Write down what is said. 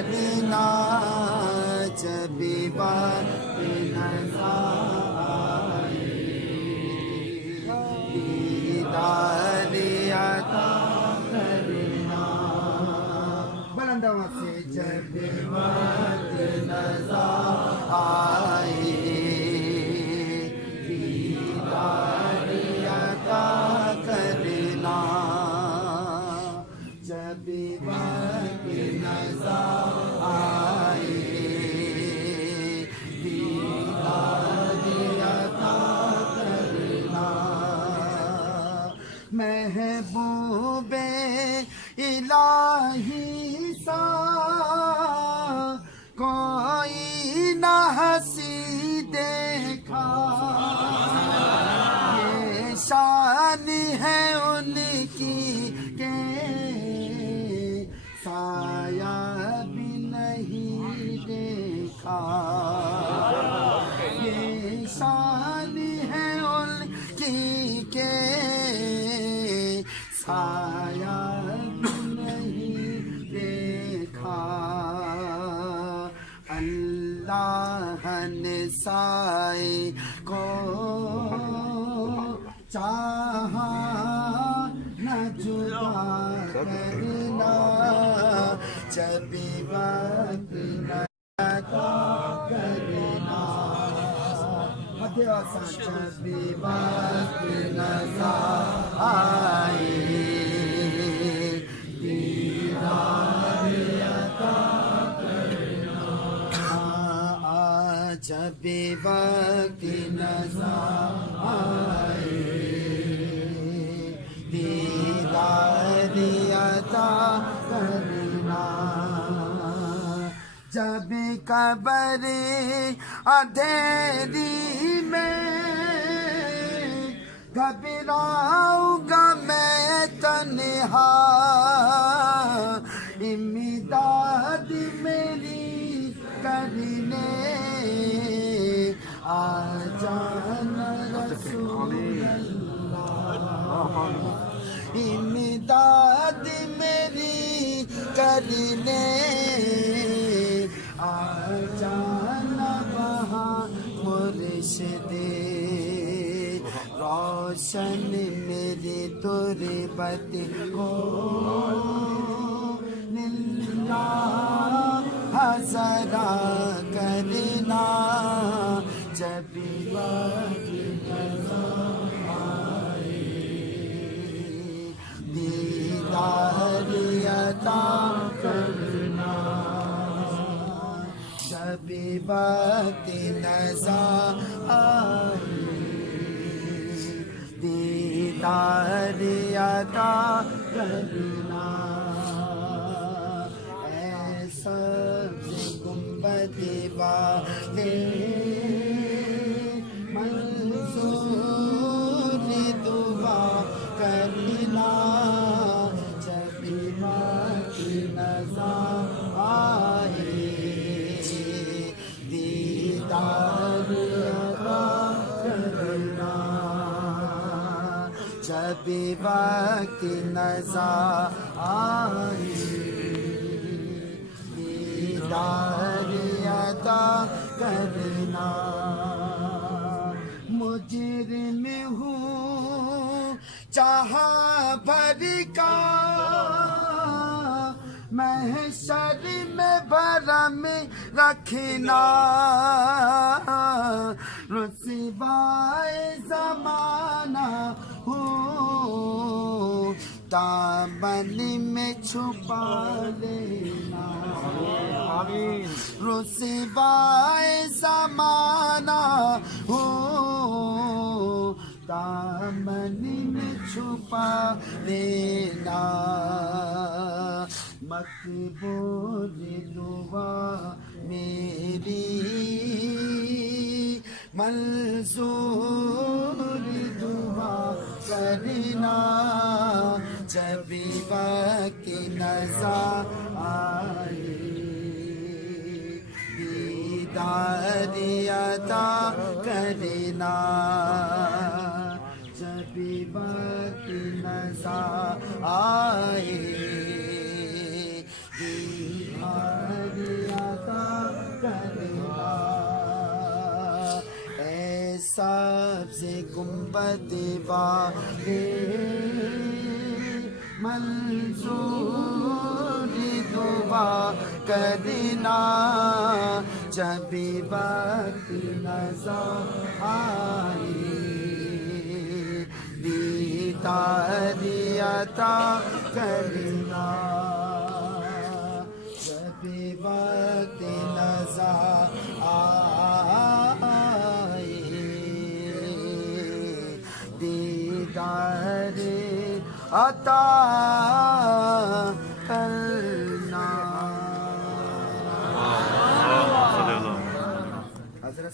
کرنا جب وقت نظر آئے دیدار عطا کرنا بلند آواز سے جب وقت نظر آئے دیدار عطا کرنا جب وقت نظر آئے دیدار عطا کرنا محبوب الہی سا کوئی نہ ہنسی دیکھا یہ شان ہے ان کی کہ سایہ بھی نہیں دیکھا یہ شان ہے ان کی کہ سایہ بھی نہیں دیکھا اللہ نے سائے کو چاہا نہ جدا کرنا جب وقت نہ عطا کرنا جب وقت نظر آئے دیدار عطا کرنا جب وقت نظر آئے دیدار عطا کرنا جب قبر اندھیری میں گھبراؤں گا میں تنہا امداد میری کرنے آ جانا رسول اللہ امداد میری کرنے آ جانا وہاں مرشد روشن میری تربت کو للہ حضرا کرنا جب وقت نظر آئے دیدار عطا کرنا جب وقت نظر آئے دیدار عطا کرنا اے سبز گنبد والے منظور دعا کرنا جب وقت نظر آئے دیدار عطا کرنا جب وقت نظر آئے دیدار عطا کرنا مجرم ہوں چاہا بھر کا محشر میں بھرم رکھنا رسوائے زمانہ ہوں دامن میں چھپا لینا رسوائے زمانہ ہوں دامن میں چھپا لینا مقبول دعا میری منظور دعا کرنا جب وقت نظر آئے دیدار عطا کرنا جب وقت نظر آئے دیدار سے گنبد والے منظور دعا کرنا جب وقت نظر آئے دیدار عطا کرنا جب وقت نظر آئے دیدار عطا کرنا. حضرت